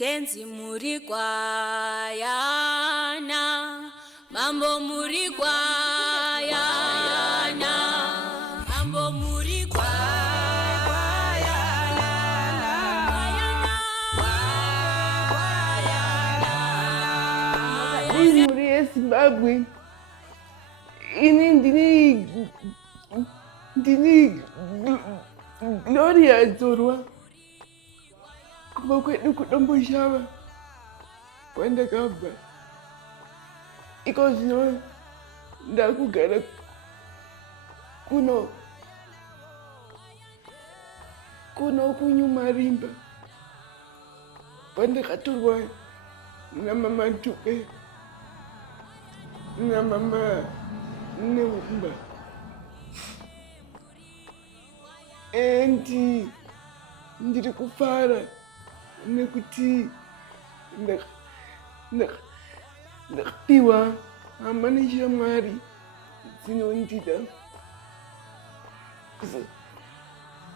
tenzi muri kwayana, mambo muri kwayana, mambo muri Muri Zimbabwe, ini ndini Gloria Dzorwa kubva kwedu kudomboshava kwandakabva. Iko zvino ndakugara kuno kunyumarimba kwandakatorwa namama Tupe namama Neumba. Ndiri kufara nekuti ndakapiwa hama neshamwari dzinondida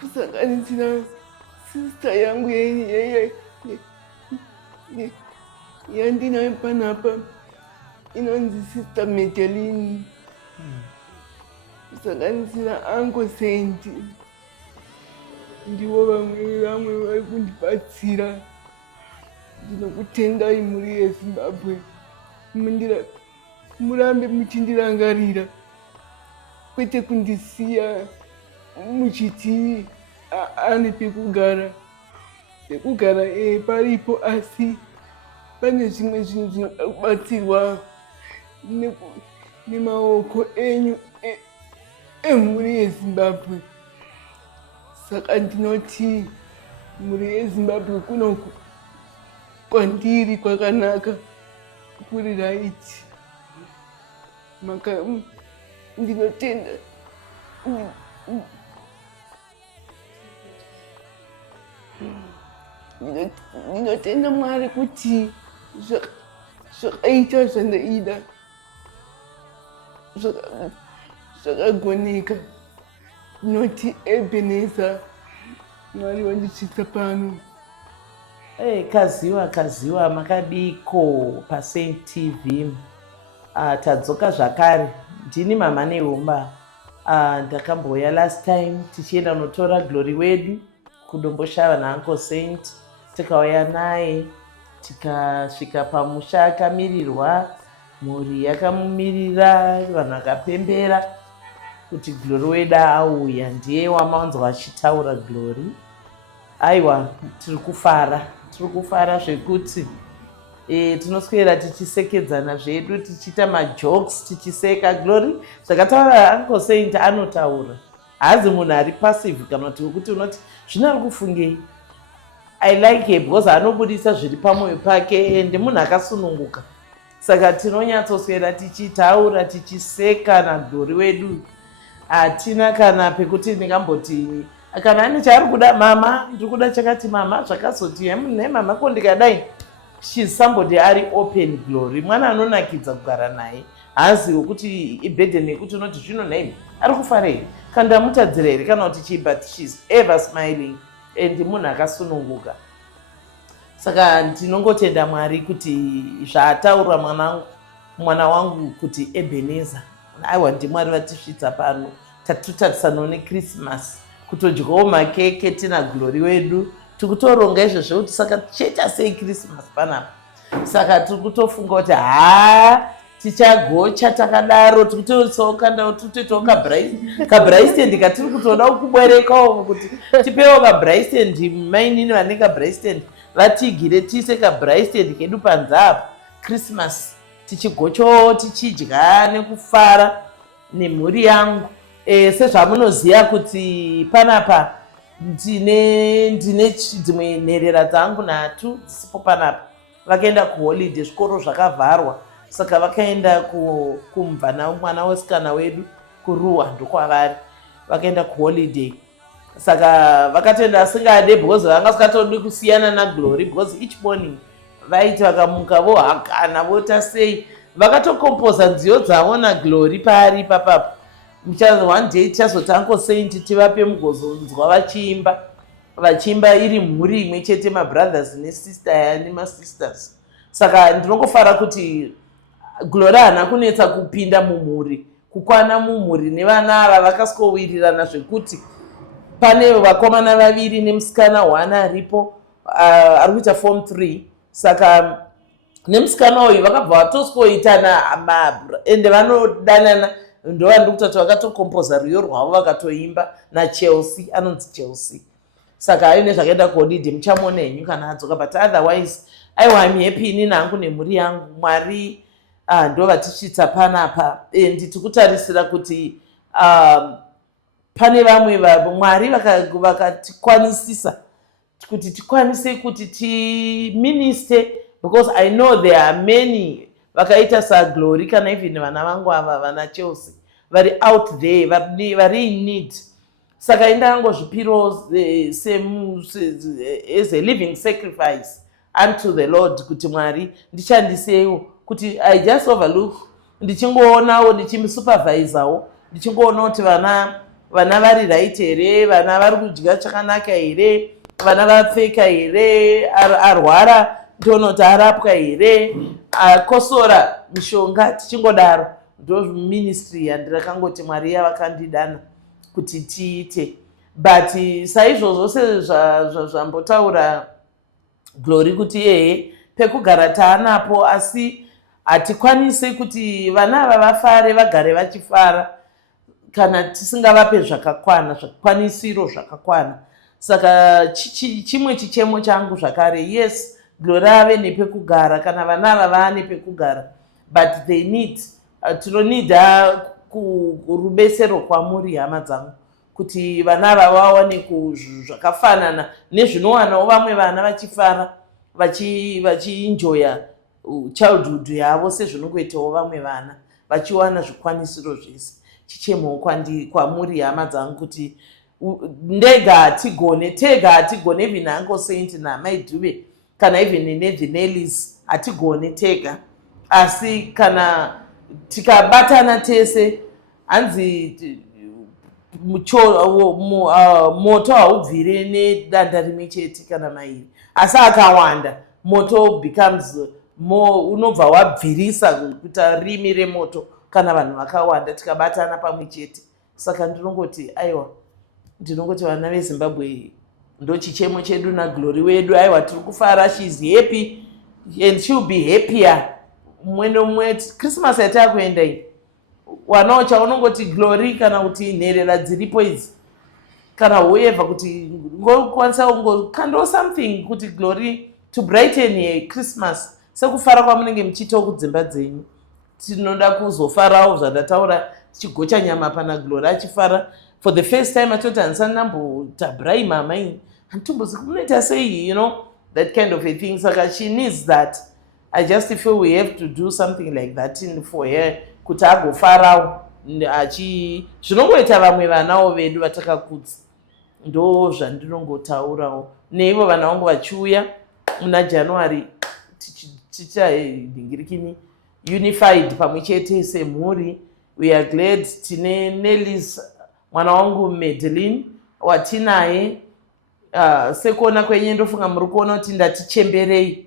kusanganisira sista yangu yandinayo panapa inonzi Sister Medelini, kusanganisira Uncle Saint. Ndivo vamwe vari kundibatsira. Ndinokutendai muri yeZimbabwe, murambe muchindirangarira, kwete kundisiya muchiti ane pekugara paripo, asi pane zvimwe zvinhu zvinoda kubatsirwa nemaoko enyu emhuri yeZimbabwe. Saka ndinoti mhuri yeZimbabwe kunoku kwandiri kwakanaka, kuri right. Ndinotenda ndinotenda Mwari kuti zvakaita zvandaida zvakagoneka. Ndinoti Ebenezer, Mwari wandisvitsa pano. Kaziwa makadiko paSaint TV. Tadzoka zvakare. Ndini mama Neumba. Ndakamboya last time tichienda kunotora Glory wedu kudomboshava naUncle Saint. Tikauya naye tikasvika pamusha akamirirwa, mhuri yakamumirira, vanhu vakapembera kuti Glory wedu auya. Ndiye wamawanzwa achitaura Glory. Aiwa, tiri kufara zvekuti tinoswera tichisekedzana zvedu, tichiita majokes, tichiseka. Glory zvakataura Uncle Saint anotaura, haazi munhu ari passive kana kuti unoti zvino ari kufungei. I like him because anobudisa zviri pamwoyo pake ende munhu akasununguka. Saka tinonyatsoswera tichitaura tichiseka naGlory wedu. Hatina kana pekuti ndingamboti kana ane chaari kuda, mama ndiri kuda chakati, mama zvakazoti mama ko ndikadai. She's somebody ari open. Glory mwana anonakidza kugara naye, haaziwo kuti ibhedhen yekuti unoti zvino name ari kufarei kana ndamutadzira here kana kuti chii, but she's ever smiling and munhu akasununguka. Saka ndinongotenda Mwari kuti zvaataura mwana wangu kuti Ebenezer, aiwa ndiMwari vatisvitsa pano, tatutarisanawo neChristmas, kutodyawo makeke tina Glory wedu, tikutoronga izvozvo kuti saka tichaita sei Christmas panapa. Saka tiri kutofunga kuti tichagocha takadaro, tikutoisawo kandawo titoitawo kaBraistand katiri kutoda kubwerekawo kuti tipewo kaBraistand. Mainini vane kaBraistand vatigire tiise kaBraistand kedu panzapa Christmas, tichigochawo tichidya nekufara nemhuri yangu. Sezvamunoziva kuti panapa ndine dzimwe nherera dzangu 3 dzisipo panapa. Vakaenda kuholiday, zvikoro zvakavharwa, saka vakaenda kumva namwana wesikana wedu kuRuwa, ndokwavari vakaenda kuholiday. Saka vakatoenda asingade because vanga sikatodi kusiyana naGlory, because each morning vaiti vakamuka vohakana vota sei, vakatokompoza nziyo dzavo naGlory pari papapo. One day tichazoti Uncle Saint tivape mugozonzwa vachiimba. vachiimba iri mhuri imwe chete, mabrothers nesister nemasisters. Saka ndinongofara kuti Glory haana kunetsa kupinda mumhuri, kukwana mumhuri nevana ava vakaskowirirana zvekuti pane vakomana vaviri nemusikana 1 aripo ari kuita form 3. Saka nemusikana uyu vakabva vatoskoitana ende vanodanana, ndovandiri kutoti vakatokompoza rwiyo rwavo vakatoimba naChelsea, anonzi Chelsea. Saka aine zvakaenda kodidi muchamuona henyu kana adzoka, but otherwise aiwa I'm happy inini hangu nemhuri yangu. Mwari ndo vatisvitsa panapa, and tikutarisira kuti pane vamwe Mwari vakatikwanisisa kuti tikwanise kuti tiministe, because I know there are many vakaita saGlory kana even vana vangu ava vana Chelsea vari out there vari in need. Saka indangozvipiro as a living sacrifice unto the Lord kuti Mwari ndishandisewo, kuti I just overlook, ndichingoonawo ndichimsupervisawo, ndichingoona kuti vana vari right here, vana vari kudya chakanaka here, vana vapfeka here, arwara ndiona kuti arapwa here, akosora mishonga, tichingodaro. Ndo ministry yandirakangoti Mwari yavakandidana kuti tiite. But saizvozvo sezvambotaura Glory kuti pekugara taanapo, asi hatikwanise kuti vana ava vafare vagare vachifara kana tisingavape zvakakwana, zvikwanisiro zvakakwana. Saka chimwe chichemo changu zvakare, yes, Glory ave nepekugara kana vana ava vane pekugara, but they need tinonida kurubesero kwamuri hama dzangu kuti vana ava vawane zvakafanana nezvinowanawo vamwe vana vachifara vachienjoya childhood yavo sezvinongoitawo vamwe vana vachiwana zvikwanisiro zvese. Chichemo kwamuri hama dzangu kuti ndega hatigone even Uncle Saint naMai Dube kana even neThe Nellies hatigone tega, asi kana tikabatana tese hanzi moto haubvire nedanda rimwe chete kana mairi, asi akawanda moto becomes unobva wabvirisa kuita rimi remoto kana vanhu vakawanda tikabatana pamwe chete. Saka ndinongoti vana veZimbabwe ndo chichemo chedu naGlory wedu. Aiwa tiri kufara, she is happy and she will be happier. Mumwe nomumwe Christmas yatakuenda iyi wanawo chaunongoti Glory kana kuti nherera dziripo idzi kana whoever kuti ngokwanisa ungokandawo something kuti Glory to brighten your Christmas, sekufara kwamunenge muchiitawo kudzimba dzenyu. Tinoda kuzofarawo zvandataura, tichigocha nyama pana Glory achifara. For the first time atoti handisani nambotabrai mama ini, handitombozi munoita sei, you know, that kind of a thing. Saka she needs that. I just feel we have to do something like that for her kuti agofarawo zvinongoita vamwe vanawo vedu vatakakudza. Ndo zvandinongotaurawo neivo vana vangu vachiuya muna January tichadhingirikini unified pamwe chete semhuri. We are glad. Tine Nellies mwana wangu Madeline watinaye sekuona kwenye ndofunga muri kuona kuti ndatichemberei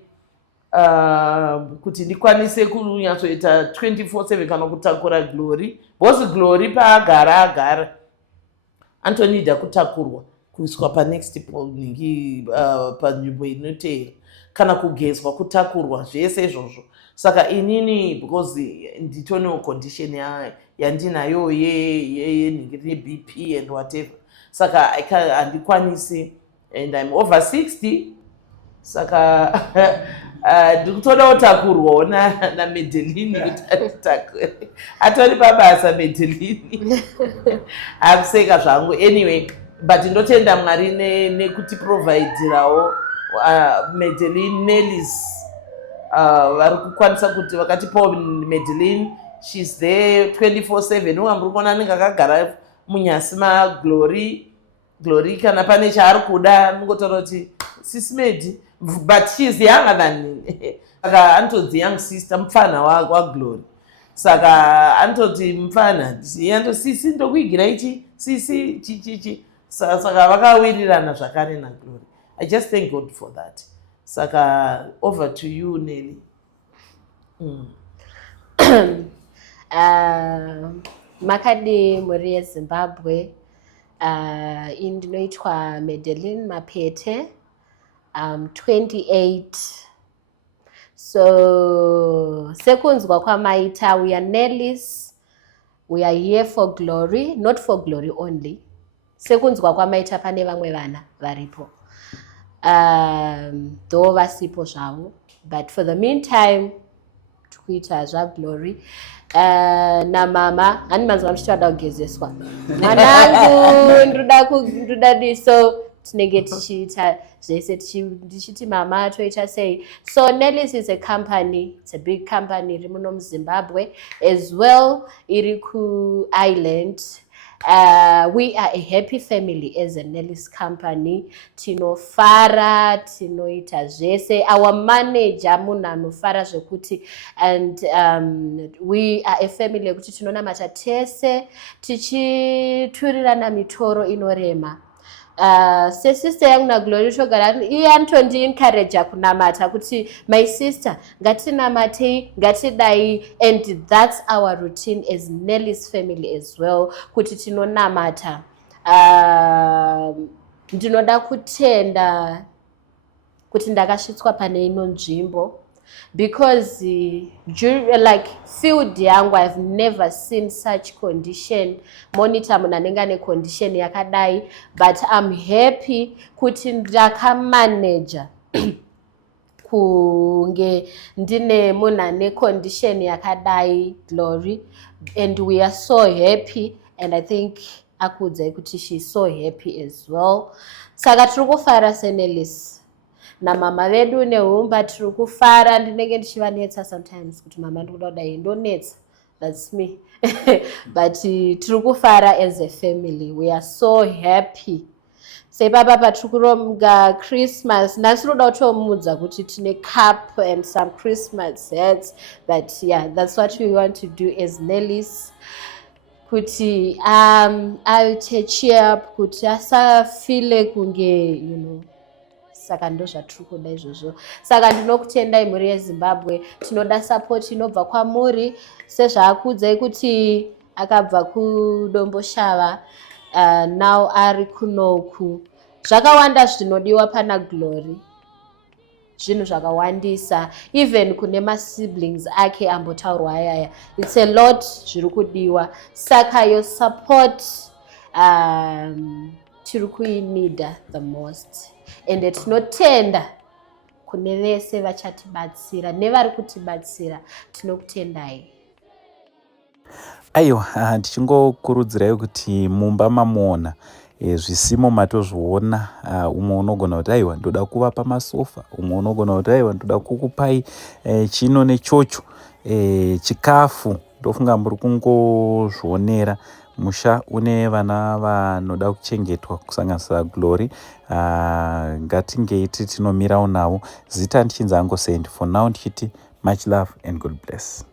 kuti ndikwanise kunyatsoita 24/7 kana kutakura Glory, because Glory paagara antonida kutakurwa kuiswa panext panzvimbo inoteera kana kugezwa, kutakurwa zvese izvozvo. Saka inini because nditonewo condition yandinayo yenhingiri yeBP and whatever, saka handikwanisi and I'm over 60. Saka ndikutoda kutakurwawo naMadeline kuti atitakure. Atori pabasa Madeline. Akuseka zvangu anyway, but ndotenda Mwari nekuti providerawo Madeline Nellies vari kukwanisa kuti vakatipawo Madeline, she's there 24/7. Ungamburi kuona anenge akagara munyasi maGlory. Glory kana pane chaari kuda nongotaura kuti Sisi Medi, but she is younger than me. Saka anotodzi young sister, mufana waGlory. Saka anototi mufana, Sisi ndokuigira ichi, Sisi chichichi. saka vakawirirana zvakare naGlory. I just thank God for that. Saka over to you, Nelly. Makadi muri yeZimbabwe. Indinoitwa Madeline Mapete. 28. So sekunzwa kwamaita, we are Nellies. We are here for glory, not for glory only. Sekunzwa kwamaita pane vamwe vana varipo. Though vasipo zvavo, but for the meantime, tukuita zvaGlory. Namama, ani manzwa mchitwada kugezeswa. Mwanangu, ndoda diso. Tinenge tichiita zvese tichiti mama toita sei. So Nellies is a company, it's a big company iri muno muZimbabwe as well, iri ku Island. We are a happy family as a Nellies company. Tinofara, tinoita zvese. Our manager munhu anofara zvekuti, and we are a family yekuti tinonamata tese tichiturirana mitoro inorema. Sister yangu naGlory shogara iye antondi encourage kunamata kuti my sister ngatinamatei ngatidai, and that's our routine as Nellies family as well, kuti tinonamata. Ndinoda kutenda kuti ndakasvitswa pane ino nzvimbo because like field yangu I've never seen such condition. Monitor munhu anenge ane condition yakadai, but I'm happy kuti ndakamanager kunge ndine munhu ane condition yakadai Glory, and we are so happy, and I think akudzai kuti she's so happy as well. Saka tiri kufara seNellies. Na mama vedu neumba tiri kufara. Ndinenge ndichivanetsa sometimes kuti mama ndikuda kudai ndonetsa, that's me. But tiri kufara as a family, we are so happy. Sepapa patiri kuronga Christmas, nhasi roda kutomudza kuti tine cup and some Christmas hats, but yeah, that's what we want to do as Nellies. Kuti aite cheer up, kuti asafile kunge, you know. Saka ndo zvatiri kuda izvozvo. Saka ndinokutendai muri yeZimbabwe, tinoda support inobva kwamuri, sezvaakudzai kuti akabva kudomboshava, now ari kunoku. Zvakawanda zvinodiwa pana Glory, zvinhu zvakawandisa, even kune masiblings ake ambotaurwa ayaya. It's a lot zviri kudiwa, saka your support tiri kuinida the most. And tinotenda kune vese vachatibatsira nevari kutibatsira, tinokutendai. Aiwa, ndichingokurudzirai kuti mumba mamuona zvisimo matozviona. Umwe unogona kuti aiwa ndoda kuvapa masofa, umwe unogona kuti aiwa ndoda kukupai chino nechocho, chikafu. Ndofunga muri kungozvionera musha une vana vanoda kuchengetwa kusanganisa Glory. Ngatingeiti tinomirawo navo. Zita ndichinzi Angosend. For now ndichiti much love and God bless.